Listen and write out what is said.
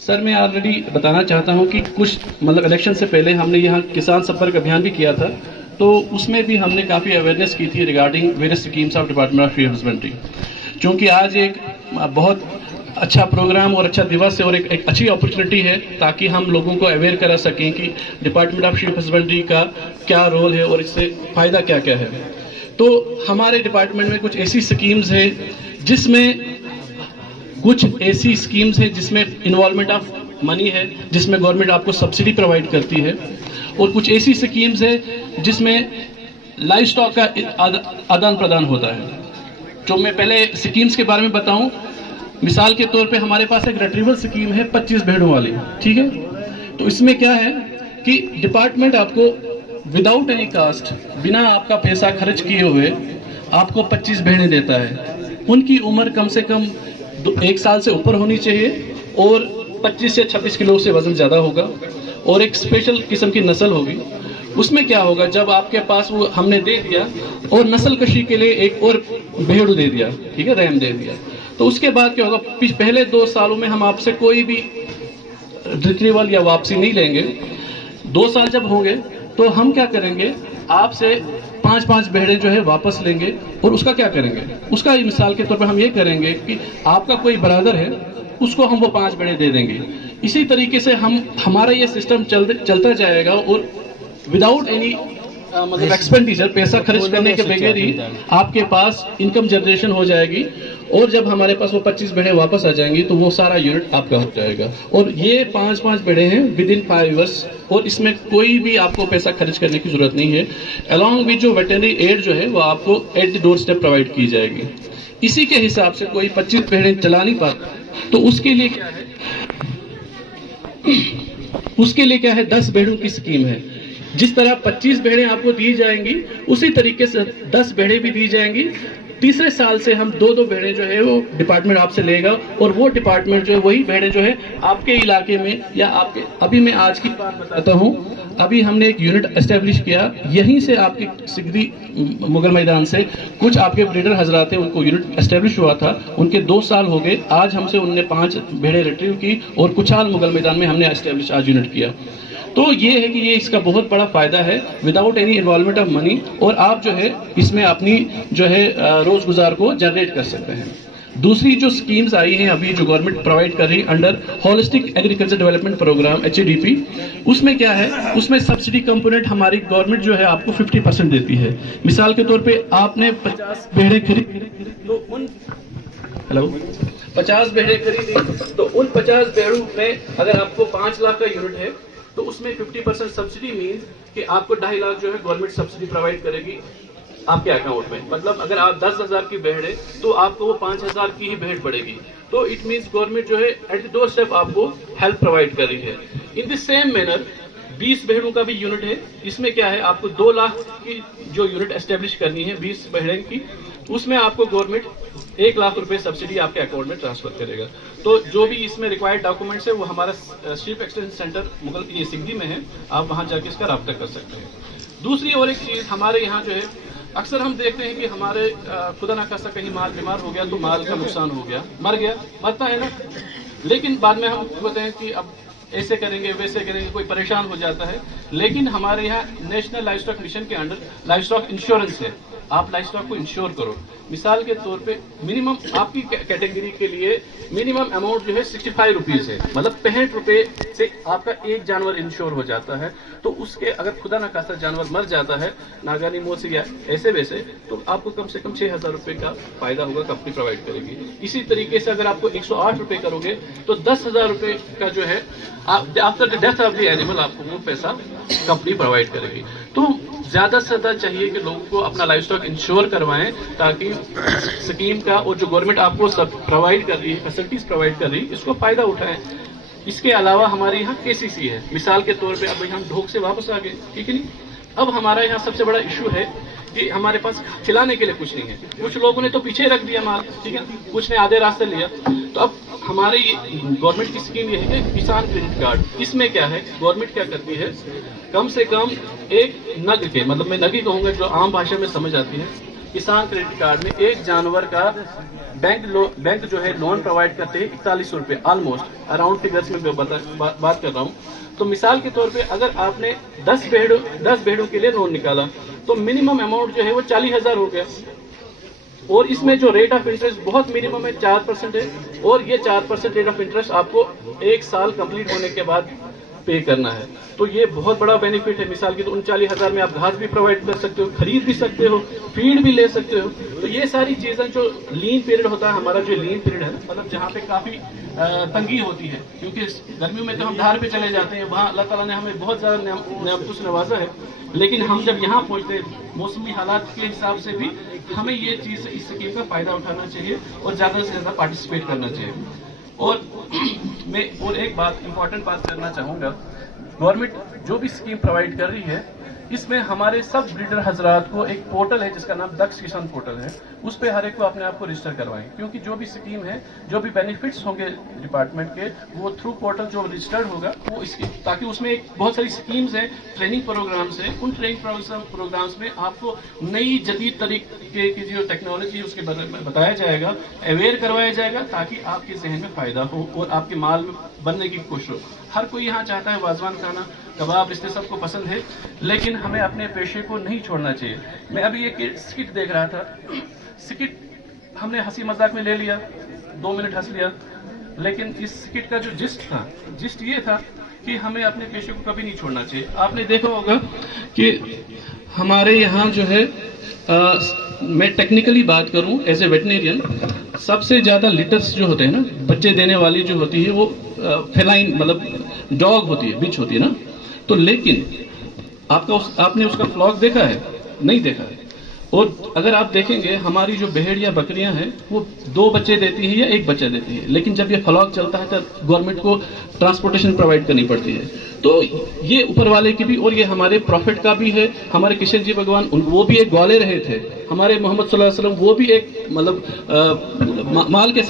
Sir मैं already बताना चाहता हूं कि कुछ मतलब इलेक्शन से पहले हमने यहाँ किसान संपर्क अभियान भी किया था, तो उसमें भी हमने काफ़ी अवेयरनेस की थी regarding various schemes of department of field husbandry. क्योंकि आज एक बहुत अच्छा प्रोग्राम और अच्छा दिवस है और एक अच्छी अपॉर्चुनिटी है ताकि हम लोगों को अवेयर करा सकें कि डिपार्टमेंट ऑफ फील्ड हस्बेंड्री का क्या रोल है और इससे फ़ायदा क्या क्या है। तो हमारे डिपार्टमेंट में कुछ ऐसी स्कीम्स है जिसमें इन्वॉल्वमेंट ऑफ मनी है, जिसमें गवर्नमेंट आपको सब्सिडी प्रोवाइड करती है, और कुछ ऐसी स्कीम्स है जिसमें लाइव स्टॉक का आदान प्रदान होता है। जो मैं पहले स्कीम्स के बारे में बताऊं, मिसाल के तौर पे हमारे पास एक रिट्रीवल स्कीम है 25 भेड़ों वाली, ठीक है। तो इसमें क्या है कि डिपार्टमेंट आपको विदाउट एनी कास्ट, बिना आपका पैसा खर्च किए हुए आपको 25 भेड़ें देता है। उनकी उम्र कम से कम 1 साल से ऊपर होनी चाहिए और 25 से 26 किलो से वजन ज़्यादा होगा और एक स्पेशल किस्म की नस्ल होगी। उसमें क्या होगा, जब आपके पास वो हमने दे दिया और नस्ल कशी के लिए एक और भेड़ दे दिया, ठीक है, रैम दे दिया, तो उसके बाद क्या होगा, पहले 2 सालों में हम आपसे कोई भी रिट्रीवल या वापसी नहीं लेंगे। 2 साल जब होंगे तो हम क्या करेंगे, आपसे 5-5 भेड़े जो है वापस लेंगे। और उसका क्या करेंगे, उसका मिसाल के तौर पर हम ये करेंगे कि आपका कोई ब्रदर है, उसको हम वो 5 भेड़े दे देंगे। इसी तरीके से हमारा ये सिस्टम चलता जाएगा और विदाउट एनी मतलब एक्सपेंडिचर, पैसा खर्च करने के बगैर ही आपके पास इनकम जनरेशन हो जाएगी। और जब हमारे पास वो 25 भेड़े वापस आ जाएंगी तो वो सारा यूनिट आपका हो जाएगा। और ये 5-5 भेड़े हैं विद इन 5 इयर्स, और इसमें कोई भी आपको पैसा खर्च करने की जरूरत नहीं है। अलॉन्ग विद जो वेटरनरी एड जो है वो आपको at the door step provide की जाएगी। इसी के हिसाब से कोई 25 भेड़े चला नहीं पाता, तो उसके लिए क्या है 10 भेड़ों की स्कीम है। जिस तरह 25 भेड़े आपको दी जाएंगी, उसी तरीके से 10 भेड़े भी दी जाएंगी। तीसरे साल से हम 2-2 भेड़े जो है वो डिपार्टमेंट आपसे लेगा, और वो डिपार्टमेंट जो है वही भेड़े जो है आपके इलाके में या आपके, अभी मैं आज की बात बताता हूँ, अभी हमने एक यूनिट एस्टेब्लिश किया यहीं से आपके सिगरी मुगल मैदान से, कुछ आपके ब्रीडर हजरात हैं, उनको यूनिट एस्टेब्लिश हुआ था, उनके 2 साल हो गए। आज हमसे उनने 5 भेड़े रिट्रीव की और कुछाल मुगल मैदान में हमने एस्टेब्लिश आज यूनिट किया। तो ये है कि ये इसका बहुत बड़ा फायदा है without any involvement of money, और आप जो है इसमें अपनी जो है रोजगुजार को जनरेट कर सकते हैं। दूसरी जो स्कीम्स आई हैं अभी जो गवर्नमेंट प्रोवाइड कर रही है under holistic agriculture development programme HADP, उसमें क्या है, उसमें सब्सिडी कंपोनेंट हमारी गवर्नमेंट जो है आपको 50% देती है। मिसाल के तौर पे आपने 50 भेड़े खरीदी तो उन 50 भेड़े खरीदी तो उन 50 भेड़ों में अगर आपको 5 लाख का यूनिट है तो उसमें 50% सब्सिडी मीन्स कि आपको 2.5 लाख जो है गवर्नमेंट सब्सिडी प्रोवाइड करेगी आपके अकाउंट में। मतलब अगर आप 10,000 की भेड़ है तो आपको वो 5,000 की ही भेड़ पड़ेगी। तो इट मीन्स गवर्नमेंट जो है एट द डोर स्टेप आपको हेल्प प्रोवाइड कर रही है। इन द सेम मैनर 20 भेड़ों का भी यूनिट है। इसमें क्या है, आपको 2 लाख की जो यूनिट एस्टेब्लिश करनी है 20 भेड़ों की, उसमें आपको गवर्नमेंट 1 लाख रुपए सब्सिडी आपके अकाउंट में ट्रांसफर करेगा। तो जो भी इसमें रिक्वायर्ड डॉक्यूमेंट्स है वो हमारा स्ट्रीप एक्सटेंशन सेंटर मुगल ये सिगरी में है, आप वहां जाके इसका राब्ता कर सकते हैं। दूसरी और एक चीज हमारे यहाँ जो है, अक्सर हम देखते हैं कि हमारे खुदा ना खास्ता कहीं माल बीमार हो गया तो माल का नुकसान हो गया, मर गया, मरता है ना, लेकिन बाद में हम बोलते हैं कि अब ऐसे करेंगे वैसे करेंगे, कोई परेशान हो जाता है। लेकिन हमारे यहाँ नेशनल लाइव स्टॉक मिशन के अंडर लाइव स्टॉक इंश्योरेंस है। आप लाइव स्टॉक को इंश्योर करो। मिसाल के तौर पे मिनिमम आपकी कैटेगरी के लिए मिनिमम अमाउंट जो है 65 रुपीज है, मतलब 65 रुपए से आपका एक जानवर इंश्योर हो जाता है। तो उसके अगर खुदा ना खास्ता जानवर मर जाता है नागानी मौत से या ऐसे वैसे, तो आपको कम से कम 6,000 रुपए का फायदा होगा, कंपनी प्रोवाइड करेगी। इसी तरीके से अगर आपको 108 रुपए करोगे तो 10,000 रुपए का जो है after the death of the animal आपको वो पैसा कंपनी प्रोवाइड करेगी। तो ज्यादा से ज्यादा चाहिए कि लोगों को अपना लाइव स्टॉक इंश्योर करवाएं, ताकि स्कीम का और जो गवर्नमेंट आपको सब प्रोवाइड कर रही है, फैसिलिटीज प्रोवाइड कर रही है, इसको फायदा उठाएं। इसके अलावा हमारे यहाँ KCC है। मिसाल के तौर पे अब हम ढोक से वापस आ गए, ठीक है नहीं। अब हमारा यहाँ सबसे बड़ा इशू है कि हमारे पास खिलाने के लिए कुछ नहीं है। कुछ लोगों ने तो पीछे रख दिया माल, ठीक है, कुछ ने आधे रास्ते लिया। तो अब हमारे गवर्नमेंट की स्कीम ये है कि किसान क्रेडिट कार्ड। इसमें क्या है, गवर्नमेंट क्या करती है, कम से कम एक नग के, मतलब मैं नगी कहूंगा जो आम भाषा में समझ आती है, किसान क्रेडिट कार्ड में एक जानवर का बैंक जो है लोन प्रोवाइड करते हैं 4100 रुपये, ऑलमोस्ट अराउंड फिगर्स में बात कर रहा हूँ। तो मिसाल के तौर पे अगर आपने 10 भेड़ों के लिए लोन निकाला तो मिनिमम अमाउंट जो है वो 40,000 हो गया, और इसमें जो रेट ऑफ इंटरेस्ट बहुत मिनिमम है 4% है, और ये 4% रेट ऑफ इंटरेस्ट आपको 1 साल कंप्लीट होने के बाद पे करना है। तो ये बहुत बड़ा बेनिफिट है। मिसाल की तो 39,000 में आप घास भी प्रोवाइड कर सकते हो, खरीद भी सकते हो, फीड भी ले सकते हो। तो ये सारी चीजें जो लीन पीरियड होता है हमारा, जो लीन पीरियड है मतलब जहाँ पे काफी तंगी होती है, क्योंकि गर्मियों में तो हम धार पे चले जाते हैं, वहाँ अल्लाह ताला ने हमें बहुत ज्यादा नेमतों से नवाजा है, लेकिन हम जब यहाँ पहुँचते हैं मौसमी हालात के हिसाब से भी हमें ये चीज इस स्कीम का फायदा उठाना चाहिए और ज्यादा से ज्यादा पार्टिसिपेट करना चाहिए। और मैं एक बात इंपॉर्टेंट बात करना चाहूँगा, गवर्नमेंट जो भी स्कीम प्रोवाइड कर रही है इसमें हमारे सब ब्रीडर हजरात को एक पोर्टल है जिसका नाम दक्ष किसान पोर्टल है, उस पर हर एक को अपने आप को रजिस्टर करवाएं, क्योंकि जो भी स्कीम है, जो भी बेनिफिट्स होंगे डिपार्टमेंट के, वो थ्रू पोर्टल जो रजिस्टर्ड होगा वो इसकी, ताकि उसमें बहुत सारी स्कीम्स है, ट्रेनिंग प्रोग्राम्स है, उन ट्रेनिंग प्रोग्राम्स में आपको नई जदीद तरीके की जो टेक्नोलॉजी उसके बारे में बताया जाएगा, अवेयर करवाया जाएगा, ताकि आपके जहन में फायदा हो और आपके माल में बनने की कोशिश हो। हर कोई यहाँ चाहता है वाजवान खाना, कबाब, रिश्ते सबको पसंद है, लेकिन हमें अपने पेशे को नहीं छोड़ना चाहिए। मैं अभी एक स्किट देख रहा था, स्किट हमने हंसी मजाक में ले लिया, 2 मिनट हंस लिया, लेकिन इस स्किट का जो जिस्ट ये था कि हमें अपने पेशे को कभी नहीं छोड़ना चाहिए। आपने देखा होगा कि हमारे यहाँ जो है मैं टेक्निकली बात करूं एज ए वेटनेरियन, सबसे ज्यादा लिटर्स जो होते हैं ना, बच्चे देने वाली जो होती है वो फेलाइन मतलब डॉग होती है, बिच होती है ना, तो लेकिन आपने उसका फ्लॉक देखा है? नहीं देखा है। और अगर आप देखेंगे हमारी जो भेड़ या बकरियां हैं वो 2 बच्चे देती है या 1 बच्चा देती है, लेकिन जब ये फ्लॉक चलता है तो गवर्नमेंट को ट्रांसपोर्टेशन प्रोवाइड करनी पड़ती है। तो ये ऊपर वाले की भी और ये हमारे प्रॉफिट का भी है। हमारे किशन जी भगवान वो भी एक ग्वाले रहे थे, हमारे मोहम्मद सल्लल्लाहु अलैहि वसल्लम वो भी एक मतलब माल के